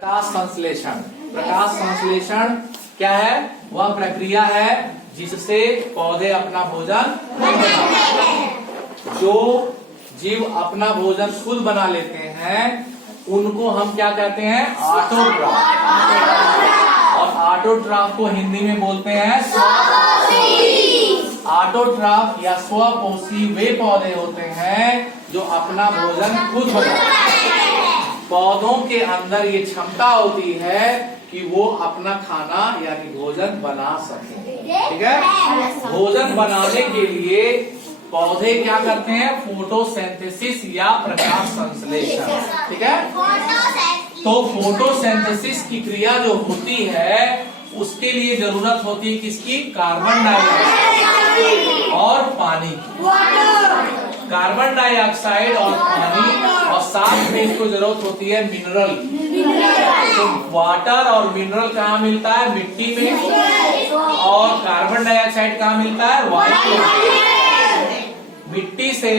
प्रकाश संश्लेषण। प्रकाश संश्लेषण क्या है? वह प्रक्रिया है जिससे पौधे अपना भोजन खुद बनाते हैं। जो जीव अपना भोजन खुद बना लेते हैं उनको हम क्या कहते हैं? ऑटोट्रॉफ। और ऑटोट्रॉफ को हिंदी में बोलते हैं ऑटोट्रॉफ या स्वपोषी वे पौधे होते हैं जो अपना भोजन खुद बनाते हैं। पौधों के अंदर ये क्षमता होती है कि वो अपना खाना यानी भोजन बना सकें। ठीक है। भोजन बनाने के लिए पौधे क्या करते हैं? फोटोसिंथेसिस या प्रकाश संश्लेषण। ठीक है। तो फोटोसिंथेसिस की क्रिया जो होती है उसके लिए जरूरत होती है किसकी? कार्बन डाइऑक्साइड और पानी की। कार्बन डाइऑक्साइड और पानी और साथ में इसको जरूरत होती है मिनरल। तो वाटर और मिनरल कहाँ मिलता है? मिट्टी में। और कार्बन डाइऑक्साइड कहाँ मिलता है? वायु में। मिट्टी से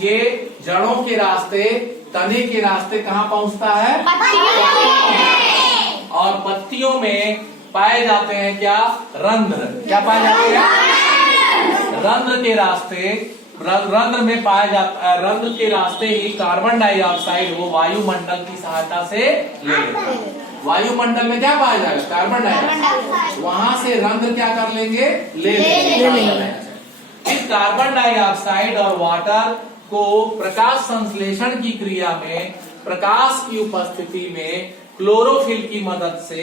ये जड़ों के रास्ते, तने के रास्ते कहाँ पहुँचता है? और पत्तियों में पाए जाते हैं क्या? रंध्र। क्या पाए जाते हैं? रंध्र के रास्ते, रंध्र में पाया जाता है। रंध्र के रास्ते ही कार्बन डाइऑक्साइड वो वायुमंडल की सहायता से ले लेता है। वायुमंडल में क्या पाया जाएगा? Carbon dioxide. वहां से रंध्र क्या कर लेंगे? ले लेंगे। इस कार्बन डाइऑक्साइड और वाटर को प्रकाश संश्लेषण की क्रिया में प्रकाश की उपस्थिति में क्लोरोफिल की मदद से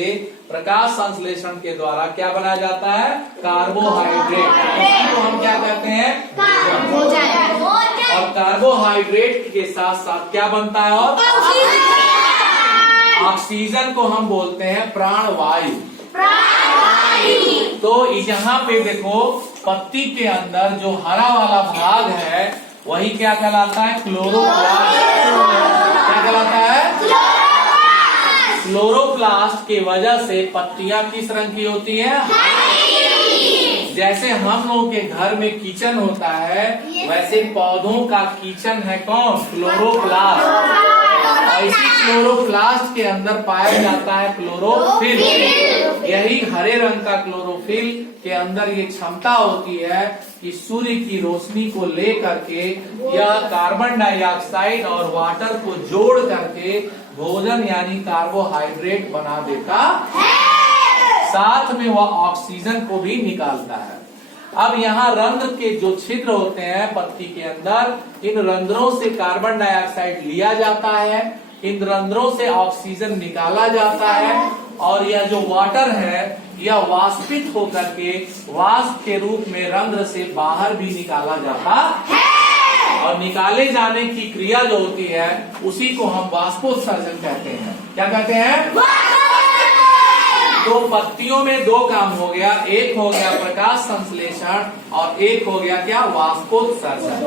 प्रकाश संश्लेषण के द्वारा क्या बनाया जाता है? कार्बोहाइड्रेट। तो हम क्या कहते हैं? और कार्बोहाइड्रेट के साथ साथ क्या बनता है? और ऑक्सीजन को हम बोलते हैं प्राणवायु। तो यहाँ पे देखो पत्ती के अंदर जो हरा वाला भाग है वही क्या कहलाता है? क्लोरोप्लास्ट। क्या कहलाता है? क्लोरोप्लास्ट की वजह से पत्तियां किस रंग की होती हैं? जैसे हम लोगों के घर में किचन होता है वैसे पौधों का किचन है कौन? क्लोरोप्लास्ट। इसी क्लोरोप्लास्ट के अंदर पाया जाता है क्लोरोफिल। यही हरे रंग का क्लोरोफिल के अंदर ये क्षमता होती है कि सूर्य की रोशनी को ले करके यह कार्बन डाइऑक्साइड और वाटर को जोड़ करके भोजन यानी कार्बोहाइड्रेट बना देता है। साथ में वह ऑक्सीजन को भी निकालता है। अब यहाँ रंध्र के जो छिद्र होते हैं पत्ती के अंदर, इन रंध्रों से कार्बन डाइऑक्साइड लिया जाता है, इन रंध्रों से ऑक्सीजन निकाला जाता है और यह जो वाटर है यह वाष्पित होकर के वाष्प के रूप में रंध्र से बाहर भी निकाला जाता है। और निकाले जाने की क्रिया जो होती है उसी को हम वाष्पोत्सर्जन कहते हैं। क्या कहते हैं? तो पत्तियों में दो काम हो गया, एक हो गया प्रकाश संश्लेषण और एक हो गया क्या? वाष्पोत्सर्जन।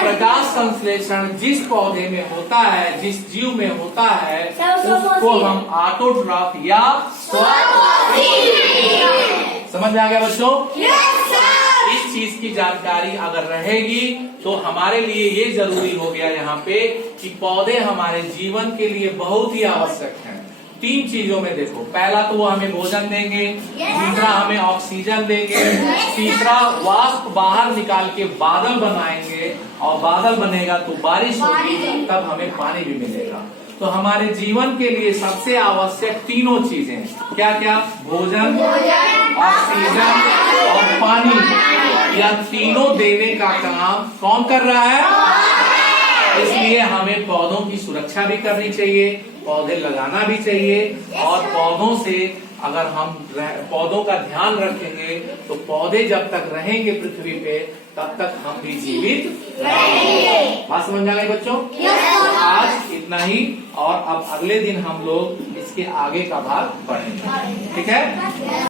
प्रकाश संश्लेषण जिस पौधे में होता है, जिस जीव में होता है उसको हम ऑटोट्रॉफ या समझ में आ गया बच्चों? इस चीज की जानकारी अगर रहेगी तो हमारे लिए ये जरूरी हो गया यहाँ पे कि पौधे हमारे जीवन के लिए बहुत ही आवश्यक हैं। तीन चीजों में देखो, पहला तो वो हमें भोजन देंगे, दूसरा हमें ऑक्सीजन देंगे, तीसरा वाष्प बाहर निकाल के बादल बनाएंगे और बादल बनेगा तो बारिश होगी, तब हमें पानी भी मिलेगा। तो हमारे जीवन के लिए सबसे आवश्यक तीनों चीजें क्या क्या? भोजन, ऑक्सीजन और पानी। यह तीनों देने का काम कौन कर रहा है? इसलिए हमें पौधों की सुरक्षा भी करनी चाहिए, पौधे लगाना भी चाहिए और पौधों से अगर हम पौधों का ध्यान रखेंगे तो पौधे जब तक रहेंगे पृथ्वी पे तब तक हम भी जीवित रहेंगे। बात समझ आ गई बच्चों? आज इतना ही और अब अगले दिन हम लोग इसके आगे का भाग पढ़ेंगे। ठीक है।